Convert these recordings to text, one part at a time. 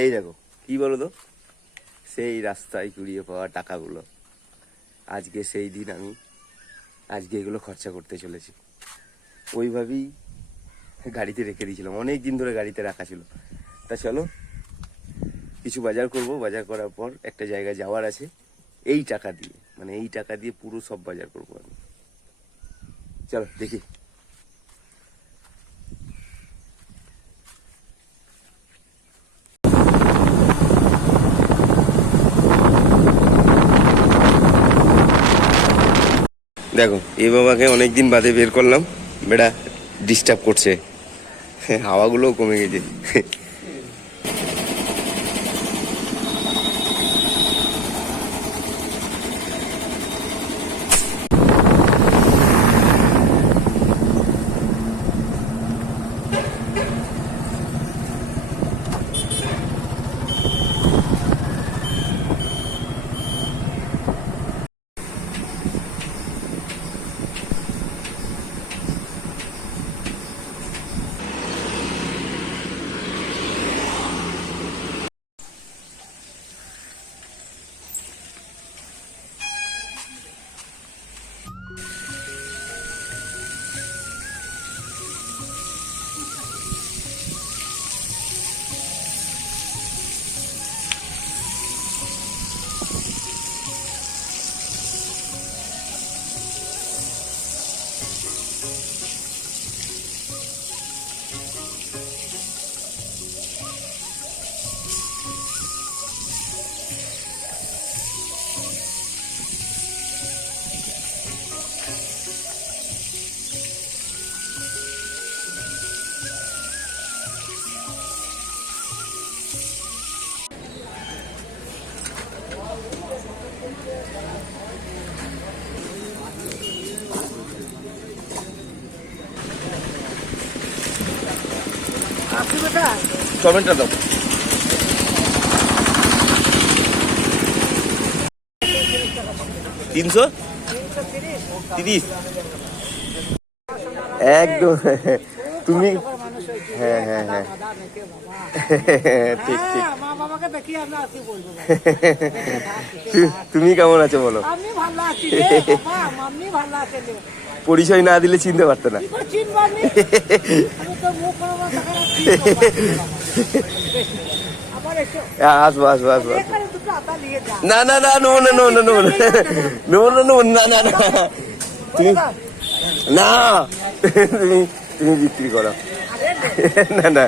এই দেখো, কি বলো তো সেই রাস্তায় কুড়িয়ে পাওয়া টাকাগুলো। আজকে সেই দিন আমি, আজকে এগুলো খরচা করতে চলেছি। ওইভাবেই গাড়িতে রেখে দিয়েছিলাম। অনেক দিন ধরে গাড়িতে রাখা ছিল। তা চলো, কিছু বাজার করব। বাজার করার পর একটা জায়গায় যাওয়ার আছে। এই টাকা দিয়ে মানে এই টাকা দিয়ে পুরো সব বাজার করব আমি। চলো, দেখি। দেখো এ বাবাকে অনেকদিন বাদে বের করলাম। বেটা ডিস্টার্ব করছে। হাওয়াগুলোও কমে গেছে। টমেটো দাও। তিনশো? তিরিশ? একদম। তুমি হ্যাঁ হ্যাঁ হ্যাঁ। ঠিক তু- তুমি কেমন আছো বলো? আমি ভালো আছি বাবা মাম্মি ভালো আছে রে। পরিচয় না দিলে চিনতে পারতো না। আসব আসব আসব। না না না নো না নো না নো না নো না নো। না না না তুমি না। তুমি তুমি বিক্রি করো। না। না না।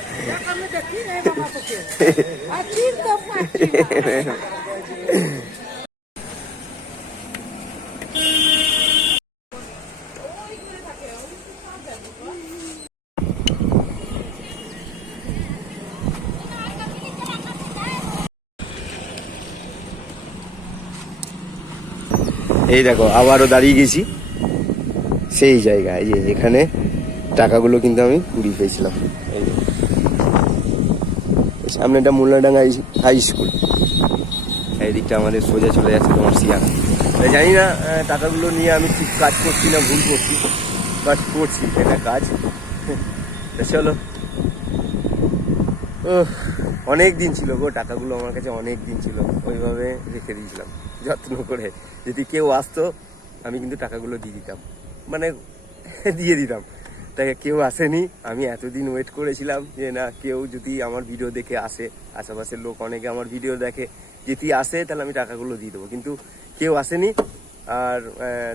এই দেখো, আবারও দাঁড়িয়ে গেছি। সেই জায়গায় যে এখানে টাকাগুলো কিন্তু আমি কুড়িয়ে পেয়েছিলাম। সামনে একটা মোল্লাডাঙ্গা হাই স্কুল এই দিকটা আমাদের সোজা চলে যাচ্ছে তোমার সিয়ানা। জানি না টাকাগুলো নিয়ে আমি ঠিক কাজ করছি না, ভুল করছি। কাজ করছি, এটা কাজ। চলো। অনেক দিন ছিল গো, টাকাগুলো আমার কাছে অনেক দিন ছিল, ওইভাবে রেখে দিয়েছিলাম। যত্ন করে। যদি কেউ আসতো, আমি কিন্তু টাকাগুলো দিয়ে দিতাম। মানে দিয়ে দিতাম। তাই কেউ আসেনি, আমি এতদিন ওয়েট করেছিলাম যে না, কেউ যদি আমার ভিডিও দেখে আসে, আশেপাশের লোক অনেকে আমার ভিডিও দেখে, যদি আসে তাহলে আমি টাকাগুলো দিয়ে দেবো। কিন্তু কেউ আসেনি, আর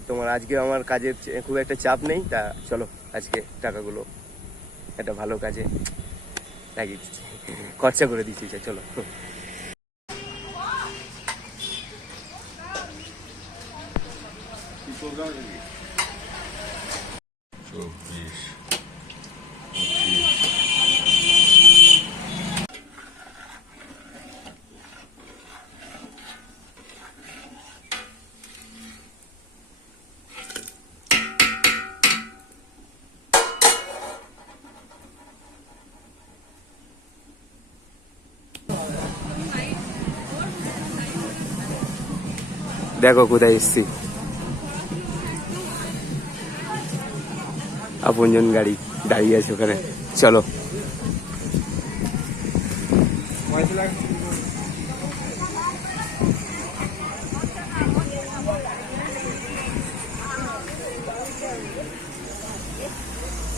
তোমার আজকে আমার কাজের খুব একটা চাপ নেই, তা চলো, আজকে টাকাগুলো একটা ভালো কাজে লাগিয়ে দিচ্ছি। খরচা করে দিচ্ছি, চলো। চব্বিশ দেখো কোথায় এসছি আপনজন গাড়ি দাঁড়িয়ে আছে ওখানে। চলো।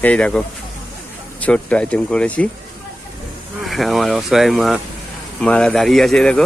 এই দেখো, ছোট্ট আইটেম করেছি। আমার অসহায় মা, মারা দাঁড়িয়ে আছে, দেখো।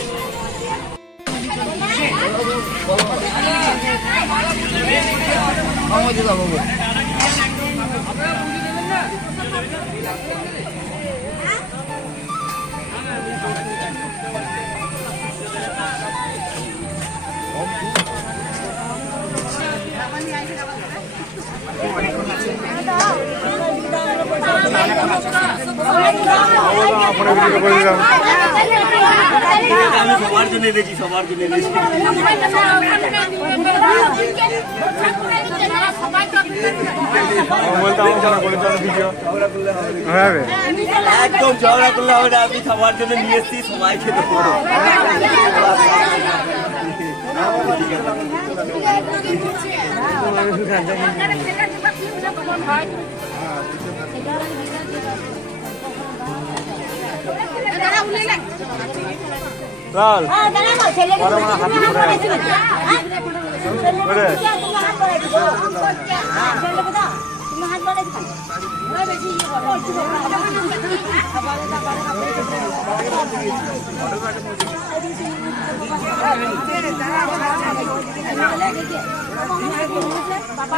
나머지다 먹어. 어? 아, 보내드리고 보내드리고 দেশি সবার জন্য এনেছি সবার জন্য এনেছি একদম ঝগড়া করলে হবে না আমি সবার জন্য নিয়ে এসেছি সবাই খেতে পারো চল বাবা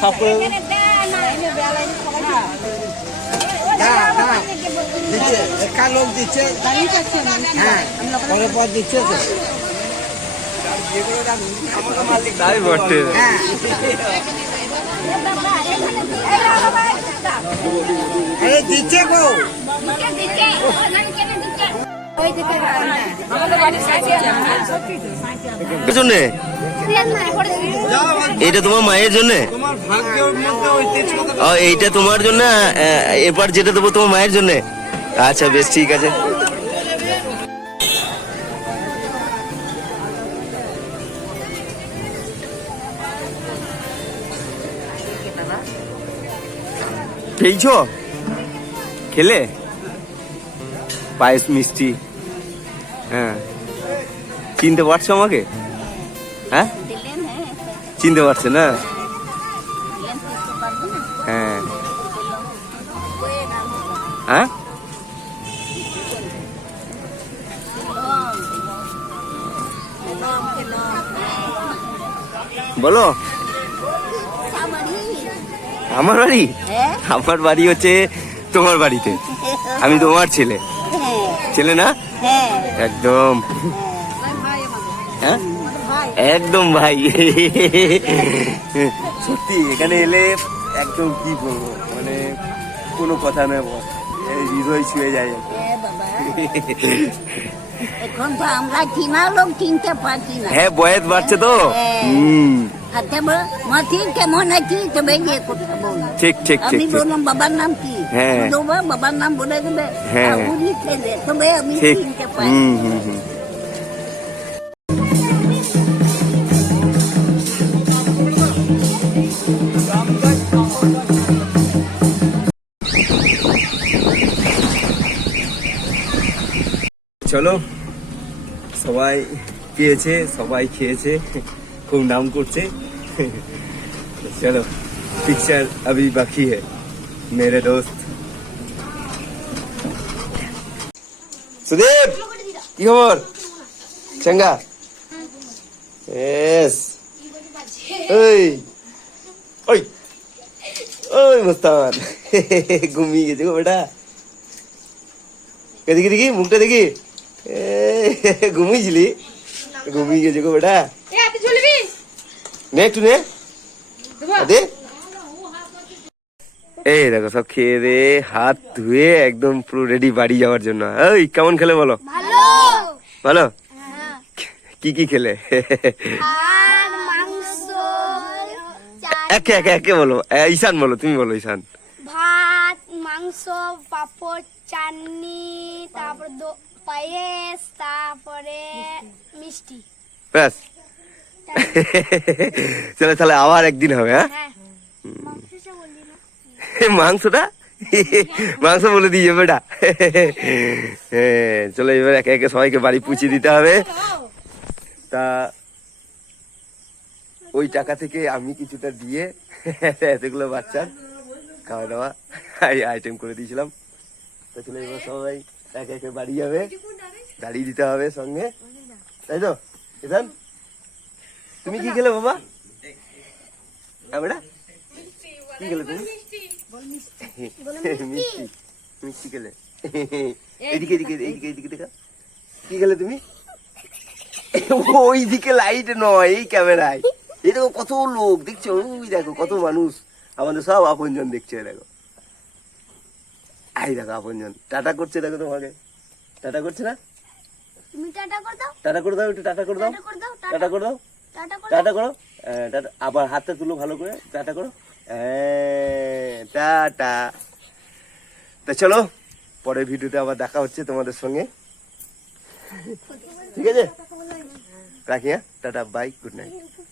সাফ করে দিচ্ছে একা লোক দিচ্ছে। হ্যাঁ পরে পর দিচ্ছে তো। তাই বটে। হ্যাঁ। আরে দিচ্ছে গো এটা তোমার মায়ের জন্য? তেজপাতা এইটা তোমার জন্য? এবার যেটা দেবো তোমার মায়ের জন্য? আচ্ছা বেশ ঠিক আছে। পেয়েছ খেলে? পায়েস মিষ্টি। হ্যাঁ। চিনতে পারছ আমাকে? হ্যাঁ? চিনতে পারছে না? হ্যাঁ। হ্যাঁ? বলো। আমার বাড়ি? আমার বাড়ি হচ্ছে তোমার বাড়িতে। আমি তোমার ছেলে। ছেলে না? হ্যাঁ। একদম। হ্যাঁ? একদম ভাই। সত্যি এখানে এলে একদম কি বলব? মানে কোনো কথা নয় বল হৃদয় ছুঁয়ে যায়। এখন তো আমরা চিনা লোক চিনতে পারছি না। হ্যাঁ বয়স বাড়ছে তো। হ্যাঁ। হুম। হাতে মাটি কেমন আছি? তবে গিয়ে কথা বল। ঠিক ঠিক ঠিক আমি বললাম বাবার নাম কি? হ্যাঁ। বাবার নাম বলে দেবে। হ্যাঁ। আর উনি ছেলে তবে আমি চিনতে পারি সবাই পেয়েছে সবাই খেয়েছে খুব নাম করছে চলো পিকচার अभी बाकी है मेरे दोस्त সুদীপ কি খবর চাঙ্গা এস ওই ওই ওই মুস্তান ঘুমিয়ে গেছে গো বেটা এ দেখি দেখি মুখটা দেখি এ, ঘুমিয়েছিলি? ঘুমিয়ে গেছে গো বেটা। নে একটু নে। দে এই দেখো সব খেয়ে দে হাত ধুয়ে একদম পুরো রেডি বাড়ি যাওয়ার জন্য। ওই কেমন খেলে বলো? ভালো। বলো? কি কি খেলে? একে একে একে বলো। ঈশান বলো তুমি বলো ঈশান। ভাত মাংস পাপড় চাটনি। তারপর পায়েস তারপরে মিষ্টি ব্যাস। চলো তাহলে আবার একদিন হবে হ্যাঁ? হ্যাঁ। মাংসটা? মাংস বলে দিয়ে বেটা চলো এবার একে একে সবাইকে বাড়ি পুছিয়ে দিতে হবে। তা ওই টাকা থেকে আমি কিছুটা দিয়ে এতগুলো বাচ্চার খাওয়া দাওয়া আইটেম করে দিয়েছিলাম। তা চলো এবার সবাই একে একে বাড়ি যাবে। দিতে হবে সঙ্গে। তাই তো? ইধান তুমি কি খেলে বাবা? হ্যাঁ বেটা? কি খেলে তুমি? মিষ্টি। মিষ্টি খেলে। এদিকে দেখা। কি খেলে তুমি? ওই দিকে লাইট নয়, এই ক্যামেরায় এই দেখো কত লোক, দেখছ? ওই দেখো কত মানুষ। আমাদের সব আপনজন দেখছে, দেখো। আই দেখো আপনজন। টাটা করছে দেখো তোমাকে। টাটা করছে না? তুমি টাটা করে দাও। টাটা করে দাও একটু টাটা করে দাও। টাটা করে দাও টাটা। করে দাও। টাটা আবার হাতটা তুলো ভালো করে। টাটা করো। টাটা। তা চলো পরের ভিডিওতে আবার দেখা হচ্ছে তোমাদের সঙ্গে। ঠিক আছে? রাখি হ্যাঁ? Tata bye good night.